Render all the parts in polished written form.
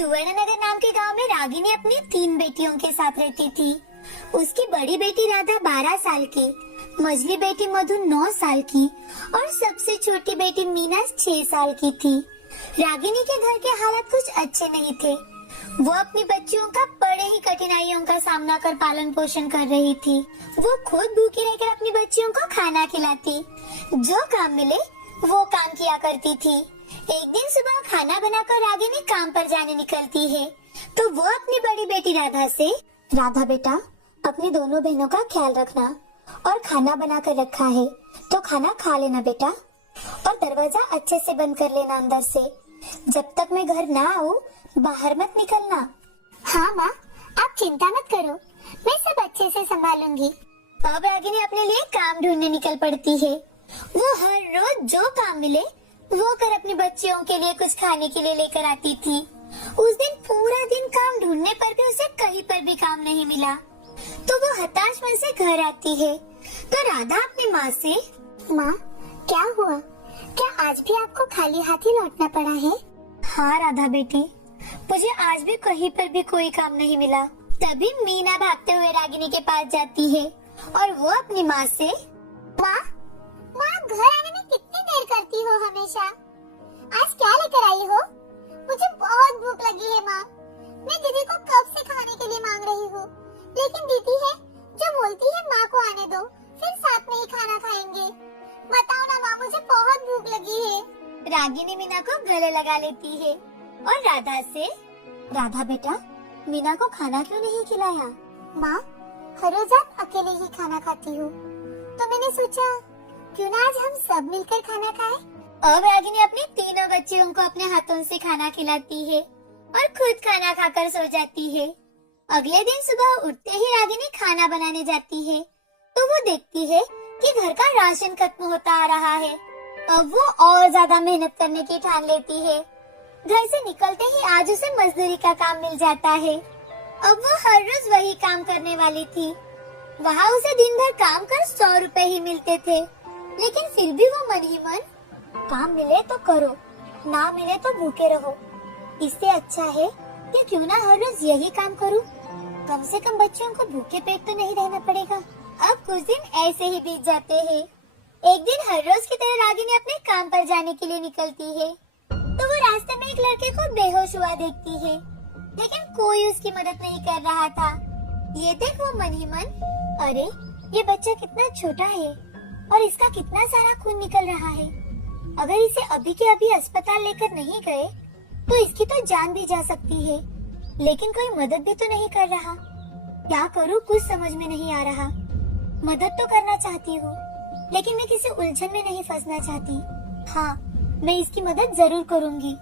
सुवर्णनगर नाम के गांव में रागिनी अपनी 3 बेटियों के साथ रहती थी। उसकी बड़ी बेटी राधा 12 साल की, मझली बेटी मधु 9 साल की और सबसे छोटी बेटी मीना 6 साल की थी। रागिनी के घर के हालात कुछ अच्छे नहीं थे। वो अपनी बच्चियों का बड़े ही कठिनाइयों का सामना कर पालन पोषण कर रही थी। वो खुद भूखी रहकर अपनी बच्चियों को खाना खिलाती, जो काम मिले वो काम किया करती थी। एक दिन सुबह खाना बनाकर रागिनी काम पर जाने निकलती है, तो वो अपनी बड़ी बेटी राधा से, राधा बेटा अपनी दोनों बहनों का ख्याल रखना और खाना बना कर रखा है तो खाना खा लेना बेटा, और दरवाजा अच्छे से बंद कर लेना अंदर से। जब तक मैं घर ना आऊँ बाहर मत निकलना। हाँ माँ, आप चिंता मत करो, मैं सब अच्छे से संभालूंगी। अब रागिनी अपने लिए काम ढूंढने निकल पड़ती है। वो हर रोज जो काम मिले वो कर अपनी बच्चियों के लिए कुछ खाने के लिए लेकर आती थी। उस दिन पूरा दिन काम ढूंढने पर भी उसे कहीं पर भी काम नहीं मिला, तो वो हताश मन से घर आती है। तो राधा अपनी माँ से, माँ क्या हुआ, क्या आज भी आपको खाली हाथ ही लौटना पड़ा है? हाँ राधा बेटी, मुझे आज भी कहीं पर भी कोई काम नहीं मिला। तभी मीना भागते हुए रागिनी के पास जाती है और वो अपनी माँ से, माँ आप घर आने में कितनी देर करती हो हमेशा? आज क्या लेकर आई हो? मुझे बहुत भूख लगी है माँ। मैं दीदी को कब से खाने के लिए मांग रही हूँ, लेकिन दीदी है जो बोलती है माँ को आने दो, फिर साथ में ही खाना खाएंगे। बताओ ना माँ, मुझे बहुत भूख लगी है। रागिनी मीना को गले लगा लेती है और राधा से, राधा बेटा मीना को खाना क्यों नहीं खिलाया? माँ हर रोज आप अकेले ही खाना खाती हो, तो मैंने सोचा क्यों ना आज हम सब मिलकर खाना खाएं। अब रागिनी अपनी तीनों बच्चियों को अपने हाथों से खाना खिलाती है और खुद खाना खाकर सो जाती है। अगले दिन सुबह उठते ही रागिनी खाना बनाने जाती है, तो वो देखती है कि घर का राशन खत्म होता आ रहा है। अब वो और ज्यादा मेहनत करने की ठान लेती है। घर से निकलते ही आज उसे मजदूरी का काम मिल जाता है। अब वो हर रोज वही काम करने वाली थी। वहाँ उसे दिन भर काम कर 100 रुपए ही मिलते थे, लेकिन फिर भी वो मन ही मन, काम मिले तो करो, ना मिले तो भूखे रहो। इससे अच्छा है कि क्यों ना हर रोज यही काम करूं, कम से कम बच्चों को भूखे पेट तो नहीं रहना पड़ेगा। अब कुछ दिन ऐसे ही बीत जाते हैं। एक दिन हर रोज की तरह रागिनी अपने काम पर जाने के लिए निकलती है, तो वो रास्ते में एक लड़के को बेहोश हुआ देखती है, लेकिन कोई उसकी मदद नहीं कर रहा था। ये देख वो मन ही मन, अरे ये बच्चा कितना छोटा है और इसका कितना सारा खून निकल रहा है। अगर इसे अभी के अभी अस्पताल लेकर नहीं गए तो इसकी तो जान भी जा सकती है, लेकिन कोई मदद भी तो नहीं कर रहा। क्या करूँ कुछ समझ में नहीं आ रहा। मदद तो करना चाहती हूँ, लेकिन मैं किसी उलझन में नहीं फंसना चाहती। हाँ, मैं इसकी मदद जरूर करूँगी।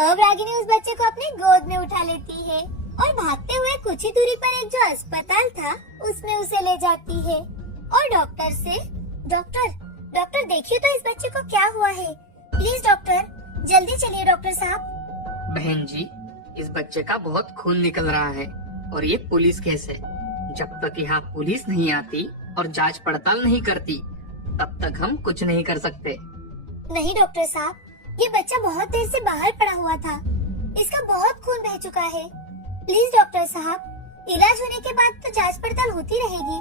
अब रागिनी उस बच्चे को अपने गोद में उठा लेती है और भागते हुए कुछ ही दूरी पर एक जो अस्पताल था उसमें उसे ले जाती है और डॉक्टर से, डॉक्टर देखिए तो इस बच्चे को क्या हुआ है, प्लीज डॉक्टर जल्दी चलिए डॉक्टर साहब। बहन जी, इस बच्चे का बहुत खून निकल रहा है और ये पुलिस केस है। जब तक यहाँ पुलिस नहीं आती और जांच पड़ताल नहीं करती तब तक हम कुछ नहीं कर सकते। नहीं डॉक्टर साहब, ये बच्चा बहुत देर से बाहर पड़ा हुआ था, इसका बहुत खून बह चुका है। प्लीज डॉक्टर साहब, इलाज होने के बाद तो जांच पड़ताल होती रहेगी,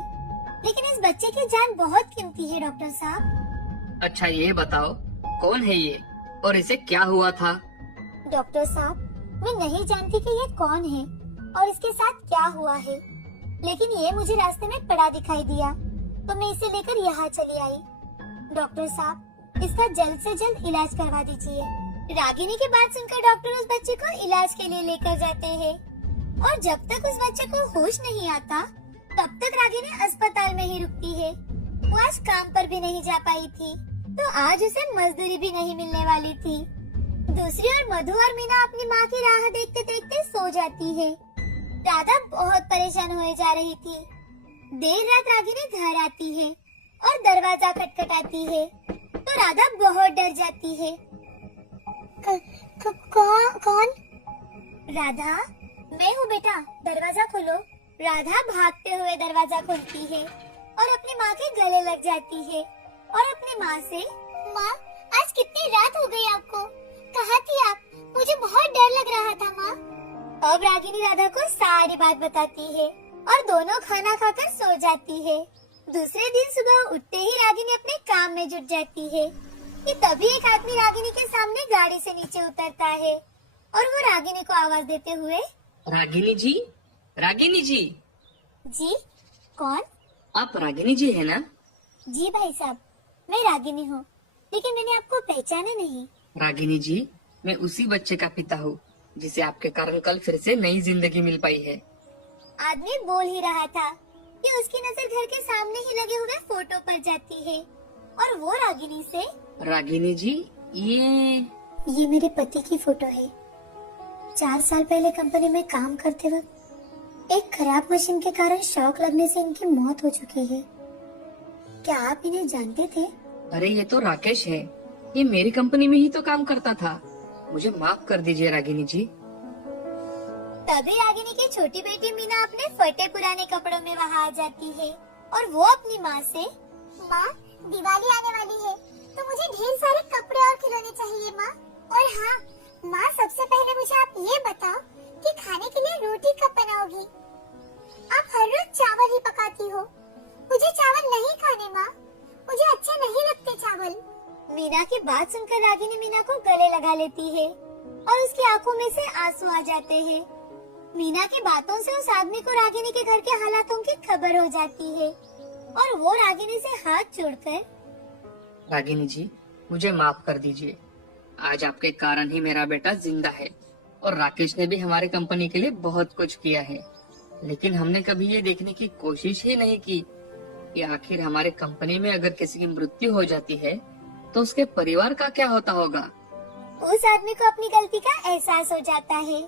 लेकिन इस बच्चे की जान बहुत कीमती है डॉक्टर साहब। अच्छा ये बताओ कौन है ये और इसे क्या हुआ था? डॉक्टर साहब, मैं नहीं जानती कि ये कौन है और इसके साथ क्या हुआ है, लेकिन ये मुझे रास्ते में पड़ा दिखाई दिया तो मैं इसे लेकर यहाँ चली आई। डॉक्टर साहब, इसका जल्द से जल्द इलाज करवा दीजिए। रागिनी की बात सुनकर डॉक्टर उस बच्चे को इलाज के लिए लेकर जाते हैं और जब तक उस बच्चे को होश नहीं आता तब तक रागिनी अस्पताल में ही रुकती है। वो आज काम पर भी नहीं जा पाई थी, तो आज उसे मजदूरी भी नहीं मिलने वाली थी। दूसरी ओर मधु और मीना अपनी माँ की राह देखते देखते सो जाती है। राधा बहुत परेशान हुए जा रही थी। देर रात रागिनी घर आती है और दरवाजा खटखटाती है, तो राधा बहुत डर जाती है। कौन? राधा, मैं हूँ बेटा, दरवाजा खोलो। राधा भागते हुए दरवाजा खोलती है और अपनी माँ के गले लग जाती है और अपनी माँ से, माँ आज कितनी रात हो गई आपको, कहाँ थी आप? मुझे बहुत डर लग रहा था माँ। अब रागिनी राधा को सारी बात बताती है और दोनों खाना खाकर सो जाती है। दूसरे दिन सुबह उठते ही रागिनी अपने काम में जुट जाती है कि तभी एक आदमी रागिनी के सामने गाड़ी से नीचे उतरता है और वो रागिनी को आवाज देते हुए, रागिनी जी, रागिनी जी। जी कौन? आप रागिनी जी है ना? जी भाई साहब, मैं रागिनी हूँ, लेकिन मैंने आपको पहचाना नहीं। रागिनी जी, मैं उसी बच्चे का पिता हूँ जिसे आपके कारण कल फिर से नई जिंदगी मिल पाई है। आदमी बोल ही रहा था कि उसकी नजर घर के सामने ही लगे हुए फोटो पर जाती है और वो रागिनी से, रागिनी जी, ये मेरे पति की फोटो है। 4 साल पहले कंपनी में काम करते वक्त एक खराब मशीन के कारण शॉक लगने से इनकी मौत हो चुकी है। क्या आप इन्हें जानते थे? अरे ये तो राकेश है, ये मेरी कंपनी में ही तो काम करता था। मुझे माफ कर दीजिए रागिनी जी। तभी रागिनी की छोटी बेटी मीना अपने फटे पुराने कपड़ों में वहाँ आ जाती है और वो अपनी माँ से, माँ दिवाली आने वाली है तो मुझे ढेर सारे कपड़े और खिलौने चाहिए माँ। और हाँ माँ, सबसे पहले मुझे आप ये बताओ कि खाने के लिए रोटी कब बनाओगी? आप हर रोज चावल ही पकाती हो, मुझे चावल नहीं खाने माँ, मुझे अच्छे नहीं लगते चावल। मीना की बात सुनकर रागिनी मीना को गले लगा लेती है और उसकी आंखों में से आंसू आ जाते हैं। मीना की बातों से उस आदमी को रागिनी के घर के हालातों की खबर हो जाती है और वो रागिनी से हाथ जोड़कर, रागिनी जी, मुझे माफ कर दीजिए। आज आपके कारण ही मेरा बेटा जिंदा है और राकेश ने भी हमारे कंपनी के लिए बहुत कुछ किया है, लेकिन हमने कभी ये देखने की कोशिश ही नहीं की कि आखिर हमारे कंपनी में अगर किसी की मृत्यु हो जाती है तो उसके परिवार का क्या होता होगा। उस आदमी को अपनी गलती का एहसास हो जाता है।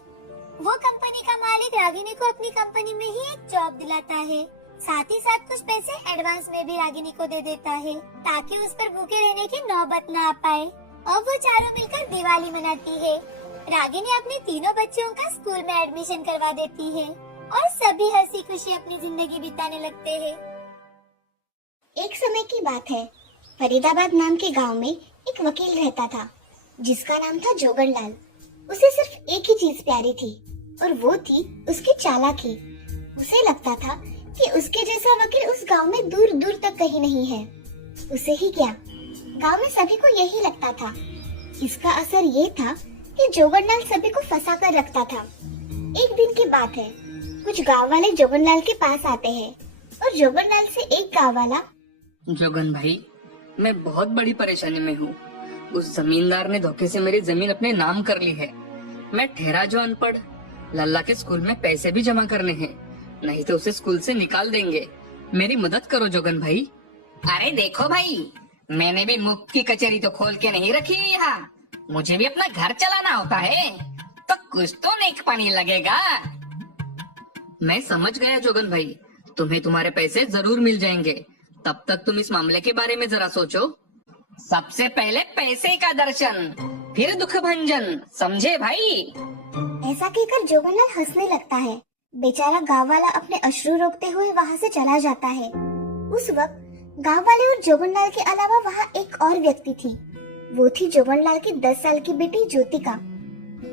वो कंपनी का मालिक रागिनी को अपनी कंपनी में ही एक जॉब दिलाता है, साथ ही साथ कुछ पैसे एडवांस में भी रागिनी को दे देता है ताकि उस पर भूखे रहने की नौबत न आ पाए। अब वो चारों मिलकर दिवाली मनाती है। रागिनी अपने तीनों बच्चों का स्कूल में एडमिशन करवा देती है और सभी हंसी खुशी अपनी जिंदगी बिताने लगते हैं। एक समय की बात है, फरीदाबाद नाम के गांव में एक वकील रहता था जिसका नाम था जोगनलाल। उसे सिर्फ एक ही चीज प्यारी थी और वो थी उसकी चालाकी। उसे लगता था कि उसके जैसा वकील उस गांव में दूर दूर तक कहीं नहीं है। उसे ही क्या, गांव में सभी को यही लगता था। इसका असर ये था कि जोगनलाल सभी को फंसा कर रखता था। एक दिन की बात है, कुछ गांव वाले जोगनलाल के पास आते हैं और जोगनलाल से एक गांव वाला, जोगन भाई, मैं बहुत बड़ी परेशानी में हूँ। उस जमींदार ने धोखे से मेरी जमीन अपने नाम कर ली है। मैं ठहरा जो अनपढ़, लल्ला के स्कूल में पैसे भी जमा करने हैं, नहीं तो उसे स्कूल से निकाल देंगे। मेरी मदद करो जोगन भाई। अरे देखो भाई, मैंने भी मुफ्त की कचहरी तो खोल के नहीं रखी है यहाँ। मुझे भी अपना घर चलाना होता है, तो कुछ तो नेक पानी लगेगा। मैं समझ गया जोगन भाई, तुम्हें तुम्हारे पैसे जरूर मिल जाएंगे। तब तक तुम इस मामले के बारे में जरा सोचो। सबसे पहले पैसे का दर्शन, फिर दुख भंजन, समझे भाई? ऐसा कहकर जोगनलाल हंसने लगता है। बेचारा गांव वाला अपने अश्रु रोकते हुए वहाँ से चला जाता है। उस वक्त गांव वाले और जोगनलाल के अलावा वहाँ एक और व्यक्ति थी। वो थी जोगनलाल की 10 साल की बेटी ज्योतिका।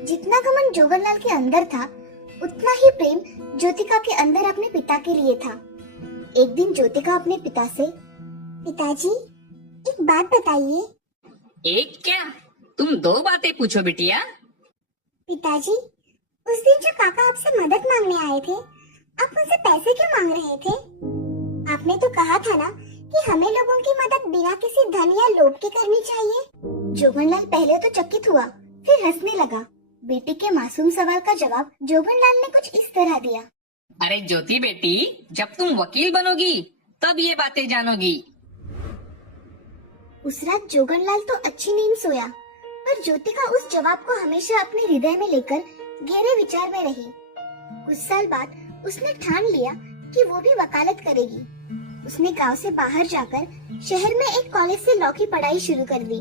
जितना घमंड जोगनलाल के अंदर था, उतना ही प्रेम ज्योतिका के अंदर अपने पिता के लिए था। एक दिन ज्योतिका अपने पिता से, पिताजी एक बात बताइए। एक क्या, तुम 2 बातें पूछो बिटिया। पिताजी, उस दिन जो काका आपसे मदद मांगने आए थे, आप उनसे पैसे क्यों मांग रहे थे? आपने तो कहा था ना कि हमें लोगों की मदद बिना किसी धन या लोभ के करनी चाहिए। जोगनलाल पहले तो चकित हुआ, फिर हंसने लगा। बेटी के मासूम सवाल का जवाब जोगनलाल ने कुछ इस तरह दिया, अरे ज्योति बेटी, जब तुम वकील बनोगी तब ये बातें जानोगी। उस रात जोगनलाल तो अच्छी नींद सोया, पर ज्योतिका उस जवाब को हमेशा अपने हृदय में लेकर गहरे विचार में रही। कुछ साल बाद उसने ठान लिया कि वो भी वकालत करेगी। उसने गांव से बाहर जाकर शहर में एक कॉलेज से लॉ की पढ़ाई शुरू कर दी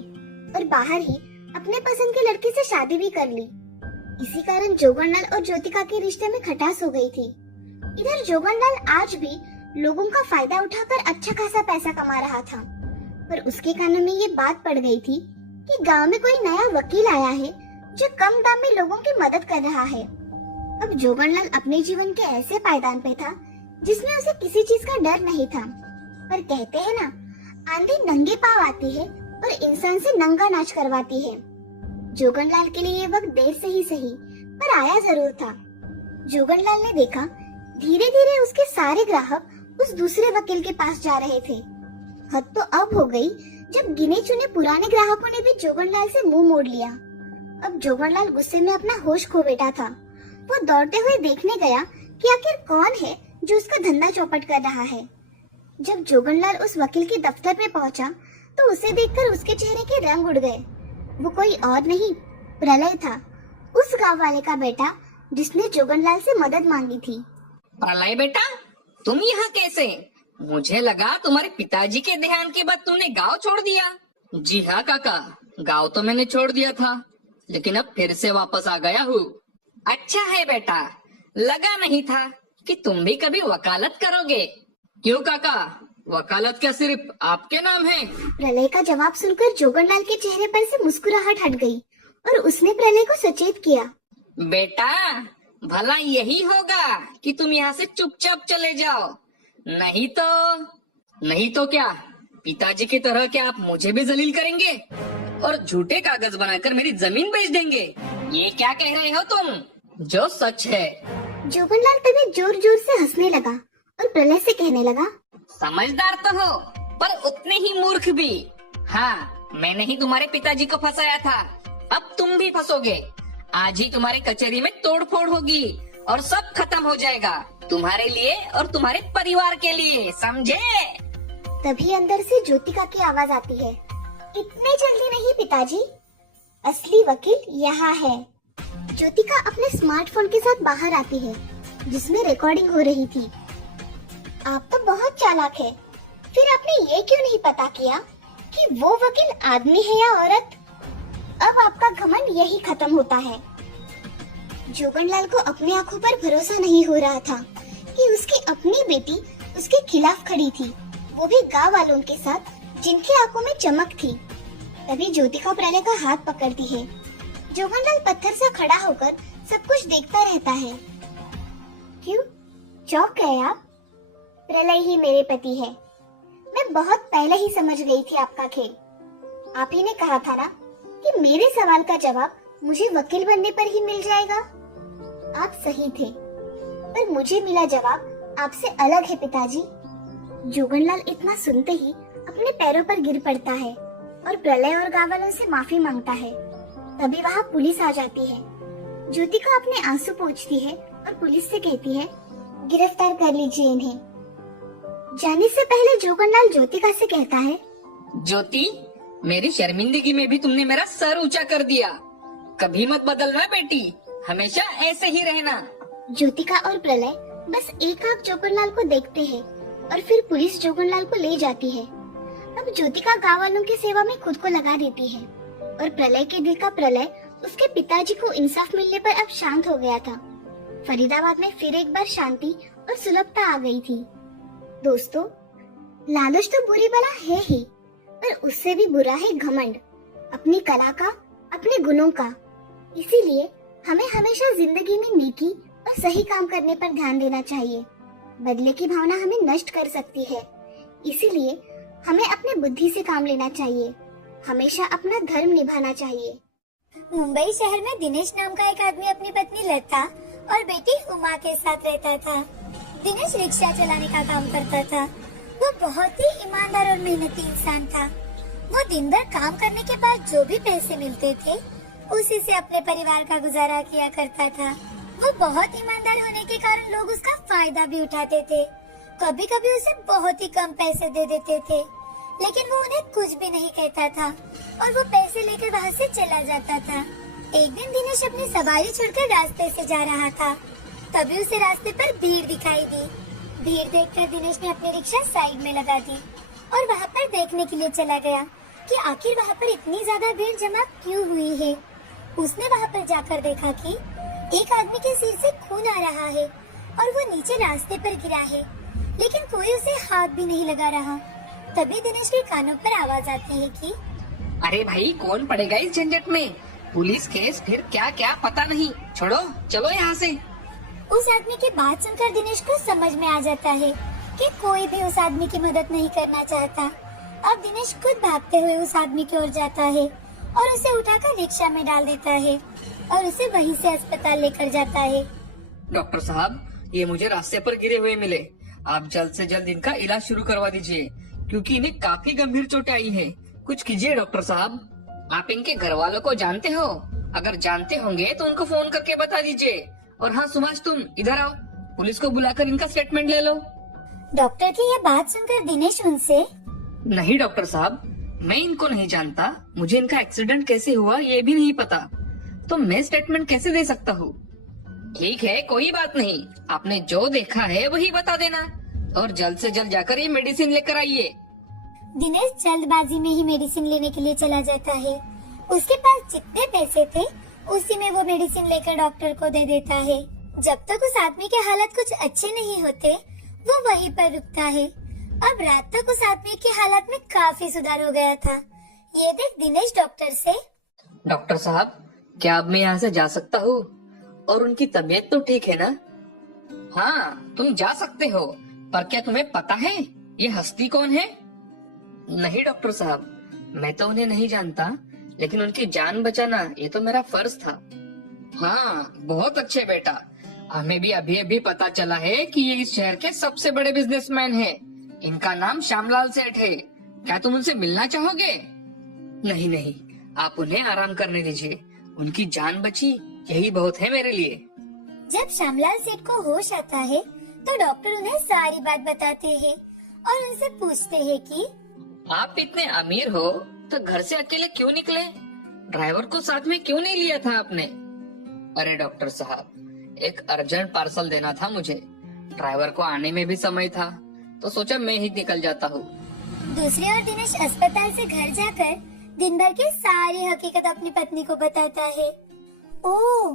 और बाहर ही अपने पसंद के लड़के से शादी भी कर ली। इसी कारण जोगनलाल और ज्योतिका के रिश्ते में खटास हो गई थी। इधर जोगनलाल आज भी लोगों का फायदा उठाकर अच्छा खासा पैसा कमा रहा था, पर उसके कानों में ये बात पड़ गई थी कि गांव में कोई नया वकील आया है जो कम दाम में लोगों की मदद कर रहा है। अब जोगनलाल अपने जीवन के ऐसे पायदान पे था जिसमें उसे किसी चीज का डर नहीं था। पर कहते हैं ना, आंधी नंगे पांव आती है और इंसान से नंगा नाच करवाती है। जोगनलाल के लिए ये वक्त देर से ही सही पर आया जरूर था। जोगनलाल ने देखा धीरे धीरे उसके सारे ग्राहक उस दूसरे वकील के पास जा रहे थे। हद तो अब हो गई जब गिने चुने पुराने ग्राहकों ने भी जोगनलाल से मुंह मोड़ लिया। अब जोगनलाल गुस्से में अपना होश खो बैठा था। वो दौड़ते हुए देखने गया कि आखिर कौन है जो उसका धंधा चौपट कर रहा है। जब जोगनलाल उस वकील के दफ्तर में पहुंचा तो उसे देखकर उसके चेहरे के रंग उड़ गए। वो कोई और नहीं, प्रलय था, उस गांव वाले का बेटा जिसने जोगनलाल से मदद मांगी थी। प्रलय बेटा, तुम यहाँ कैसे? मुझे लगा तुम्हारे पिताजी के देहांत के बाद तुमने गांव छोड़ दिया। जी हाँ काका, गांव तो मैंने छोड़ दिया था, लेकिन अब फिर से वापस आ गया हूँ। अच्छा है बेटा, लगा नहीं था कि तुम भी कभी वकालत करोगे। क्यों काका, वकालत क्या सिर्फ आपके नाम है? प्रलय का जवाब सुनकर जोगनलाल के चेहरे पर से मुस्कुराहट हट गई और उसने प्रलय को सचेत किया। बेटा, भला यही होगा कि तुम यहाँ से चुपचाप चले जाओ, नहीं तो क्या पिताजी की तरह क्या आप मुझे भी जलील करेंगे और झूठे कागज बनाकर मेरी जमीन बेच देंगे? ये क्या कह रहे हो तुम? जो सच है। जोगनलाल तभी जोर जोर से हंसने लगा और प्रलय से कहने लगा, समझदार तो हो पर उतने ही मूर्ख भी। हाँ, मैंने ही तुम्हारे पिताजी को फंसाया था, अब तुम भी फंसोगे। आज ही तुम्हारे कचहरी में तोड़फोड़ होगी और सब खत्म हो जाएगा, तुम्हारे लिए और तुम्हारे परिवार के लिए, समझे? तभी अंदर से ज्योतिका की आवाज आती है, इतने जल्दी नहीं पिताजी, असली वकील यहाँ है। ज्योतिका अपने स्मार्टफोन के साथ बाहर आती है जिसमें रिकॉर्डिंग हो रही थी। आप तो बहुत चालाक है, फिर आपने ये क्यों नहीं पता किया कि वो वकील आदमी है या औरत? अब आपका घमंड यही खत्म होता है। जोगनलाल को अपनी आंखों पर भरोसा नहीं हो रहा था कि उसकी अपनी बेटी उसके खिलाफ खड़ी थी, वो भी गांव वालों के साथ जिनकी आंखों में चमक थी। तभी ज्योतिका प्रलय का हाथ पकड़ती है। जोगनलाल पत्थर सा खड़ा होकर सब कुछ देखता रहता है। क्यों चौंक गए आप? प्रलय ही मेरे पति है। मैं बहुत पहले ही समझ गई थी आपका खेल। आप ही ने कहा था ना कि मेरे सवाल का जवाब मुझे वकील बनने पर ही मिल जाएगा। आप सही थे, पर मुझे मिला जवाब आपसे अलग है पिताजी। जोगनलाल इतना सुनते ही अपने पैरों पर गिर पड़ता है और प्रलय और गांव वालों से माफी मांगता है। तभी वहाँ पुलिस आ जाती है। ज्योतिका अपने आंसू पोंछती है और पुलिस से कहती है, गिरफ्तार कर लीजिए इन्हें। जाने से पहले जोगनलाल ज्योतिका से कहता है, ज्योति, मेरी शर्मिंदगी में भी तुमने मेरा सर ऊंचा कर दिया। कभी मत बदलना बेटी, हमेशा ऐसे ही रहना। ज्योतिका और प्रलय बस एक आंख जोगनलाल को देखते हैं और फिर पुलिस जोगनलाल को ले जाती है। अब ज्योतिका गांव वालों की सेवा में खुद को लगा देती है और प्रलय के दिल का प्रलय उसके पिताजी को इंसाफ मिलने पर अब शांत हो गया था। फरीदाबाद में फिर एक बार शांति और सुलभता आ गई थी। दोस्तों, लालच तो बुरी बला है ही, पर उससे भी बुरा है घमंड, अपनी कला का, अपने गुणों का। इसीलिए हमें हमेशा जिंदगी में नेकी और सही काम करने पर ध्यान देना चाहिए। बदले की भावना हमें नष्ट कर सकती है, इसीलिए हमें अपने बुद्धि से काम लेना चाहिए, हमेशा अपना धर्म निभाना चाहिए। मुंबई शहर में दिनेश नाम का एक आदमी अपनी पत्नी लता और बेटी उमा के साथ रहता था। दिनेश रिक्शा चलाने का काम करता था। वो बहुत ही ईमानदार और मेहनती इंसान था। वो दिन भर काम करने के बाद जो भी पैसे मिलते थे उसी से अपने परिवार का गुजारा किया करता था। वो बहुत ईमानदार होने के कारण लोग उसका फायदा भी उठाते थे। कभी कभी उसे बहुत ही कम पैसे दे देते थे, लेकिन वो उन्हें कुछ भी नहीं कहता था और वो पैसे लेकर वहाँ से चला जाता था। एक दिन दिनेश अपनी सवारी छोड़कर रास्ते से जा रहा था, तभी उसे रास्ते पर भीड़ दिखाई दी। भीड़ देखकर दिनेश ने अपनी रिक्शा साइड में लगा दी और वहाँ पर देखने के लिए चला गया कि आखिर वहाँ पर इतनी ज्यादा भीड़ जमा क्यों हुई है। उसने वहाँ पर जाकर देखा कि एक आदमी के सिर से खून आ रहा है और वो नीचे रास्ते पर गिरा है, लेकिन कोई उसे हाथ भी नहीं लगा रहा। तभी दिनेश के कानों पर आवाज आती है कि अरे भाई, कौन पड़ेगा इस झंझट में? पुलिस केस फिर क्या क्या पता नहीं, छोड़ो, चलो यहाँ से। उस आदमी की बात सुनकर दिनेश को समझ में आ जाता है कि कोई भी उस आदमी की मदद नहीं करना चाहता। अब दिनेश खुद भागते हुए उस आदमी की ओर जाता है और उसे उठाकर रिक्शा में डाल देता है और उसे वहीं से अस्पताल लेकर जाता है। डॉक्टर साहब, ये मुझे रास्ते पर गिरे हुए मिले। आप जल्द से जल्द इनका इलाज शुरू करवा दीजिए, क्योंकि इन्हें काफी गंभीर चोटें आई हैं। कुछ कीजिए डॉक्टर साहब। आप इनके घर वालों को जानते हो? अगर जानते होंगे तो उनको फोन करके बता दीजिए। और हाँ सुभाष, तुम इधर आओ, पुलिस को बुलाकर इनका स्टेटमेंट ले लो। डॉक्टर की ये बात सुनकर दिनेश उनसे, नहीं डॉक्टर साहब, मैं इनको नहीं जानता, मुझे इनका एक्सीडेंट कैसे हुआ ये भी नहीं पता, तो मैं स्टेटमेंट कैसे दे सकता हूँ? ठीक है, कोई बात नहीं, आपने जो देखा है वही बता देना और जल्द से जल्द जाकर ये मेडिसिन लेकर आइए। दिनेश जल्दबाजी में ही मेडिसिन लेने के लिए चला जाता है। उसके पास जितने पैसे थे उसी में वो मेडिसिन लेकर डॉक्टर को दे देता है। जब तक उस आदमी के हालत कुछ अच्छे नहीं होते वो वहीं पर रुकता है। अब रात तक उस आदमी की हालत में काफी सुधार हो गया था। ये देख दिनेश डॉक्टर से, डॉक्टर साहब, क्या अब मैं यहाँ से जा सकता हूँ? और उनकी तबीयत तो ठीक है ना? हाँ, तुम जा सकते हो, पर क्या तुम्हें पता है ये हस्ती कौन है? नहीं डॉक्टर साहब, मैं तो उन्हें नहीं जानता, लेकिन उनकी जान बचाना ये तो मेरा फर्ज था। हाँ, बहुत अच्छे बेटा, हमें भी अभी अभी पता चला है कि ये इस शहर के सबसे बड़े बिजनेसमैन हैं। इनका नाम श्यामलाल सेठ है। क्या तुम उनसे मिलना चाहोगे? नहीं नहीं, आप उन्हें आराम करने दीजिए, उनकी जान बची यही बहुत है मेरे लिए। जब श्यामलाल सेठ को होश आता है तो डॉक्टर उन्हें सारी बात बताते हैं और उनसे पूछते हैं कि आप इतने अमीर हो तो घर से अकेले क्यों निकले? ड्राइवर को साथ में क्यों नहीं लिया था आपने? अरे डॉक्टर साहब, एक अर्जेंट पार्सल देना था मुझे, ड्राइवर को आने में भी समय था, तो सोचा मैं ही निकल जाता हूँ। दूसरी ओर दिनेश अस्पताल से घर जाकर दिन भर की सारी हकीकत अपनी पत्नी को बताता है। ओह,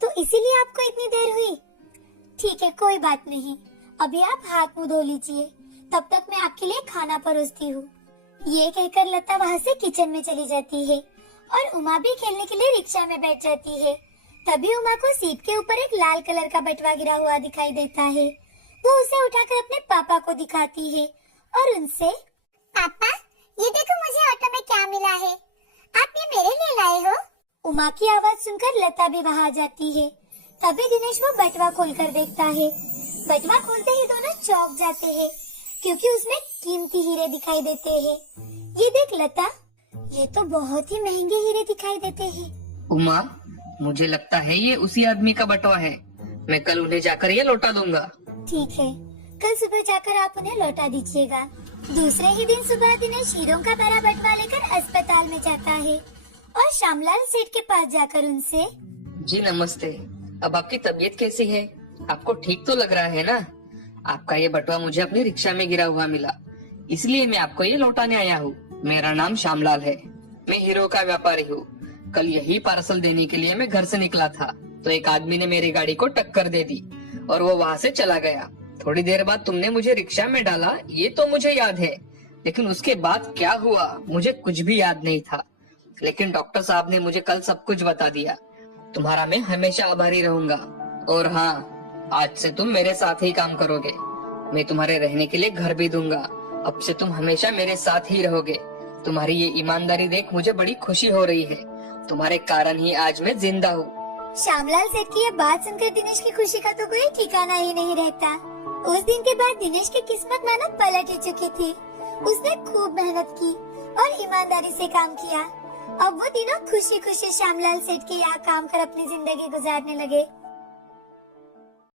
तो इसीलिए आपको इतनी देर हुई? ठीक है, कोई बात नहीं, अभी आप हाथ मुंह धो लीजिए, तब तक मैं आपके लिए खाना परोसती हूँ। ये कहकर लता वहाँ से किचन में चली जाती है और उमा भी खेलने के लिए रिक्शा में बैठ जाती है। तभी उमा को सीट के ऊपर एक लाल कलर का बटवा गिरा हुआ दिखाई देता है। वो उसे उठाकर अपने पापा को दिखाती है और उनसे, पापा, ये देखो मुझे ऑटो में क्या मिला है, आप ये मेरे लिए लाए हो? उमा की आवाज सुनकर लता भी वहाँ आ जाती है। तभी दिनेश वो बटवा खोलकर देखता है। बटवा खोलते ही दोनों चौंक जाते हैं, क्योंकि उसमें कीमती हीरे दिखाई देते हैं। ये देख लता, ये तो बहुत ही महंगे हीरे दिखाई देते हैं। उमा, मुझे लगता है ये उसी आदमी का बटवा है, मैं कल उन्हें जाकर ये लौटा दूंगा। ठीक है, कल सुबह जाकर आप उन्हें लौटा दीजिएगा। दूसरे ही दिन सुबह दिनेश हीरों का भरा बटवा लेकर अस्पताल में जाता है और श्यामलाल सेठ के पास जाकर उनसे, जी नमस्ते, अब आपकी तबीयत कैसी है? आपको ठीक तो लग रहा है ना? आपका ये बटवा मुझे अपनी रिक्शा में गिरा हुआ मिला, इसलिए मैं आपको ये लौटाने आया हूँ। मेरा नाम श्यामलाल है, मैं हीरो का व्यापारी हूँ। कल यही पार्सल देने के लिए मैं घर से निकला था, तो एक आदमी ने मेरी गाड़ी को टक्कर दे दी और वो वहाँ से चला गया। थोड़ी देर बाद तुमने मुझे रिक्शा में डाला, ये तो मुझे याद है, लेकिन उसके बाद क्या हुआ मुझे कुछ भी याद नहीं था। लेकिन डॉक्टर साहब ने मुझे कल सब कुछ बता दिया। तुम्हारा मैं हमेशा आभारी रहूंगा। और हाँ, आज से तुम मेरे साथ ही काम करोगे, मैं तुम्हारे रहने के लिए घर भी दूंगा। अब से तुम हमेशा मेरे साथ ही रहोगे। तुम्हारी ये ईमानदारी देख मुझे बड़ी खुशी हो रही है, तुम्हारे कारण ही आज मैं जिंदा हूँ। श्यामलाल सेठ की ये बात सुनकर दिनेश की खुशी का तो कोई ठिकाना ही नहीं रहता। उस दिन के बाद दिनेश की किस्मत मानो पलट ही चुकी थी। उसने खूब मेहनत की और ईमानदारी से काम किया। अब वो तीनों खुशी खुशी श्यामलाल सेठ के यहाँ काम कर अपनी जिंदगी गुजारने लगे।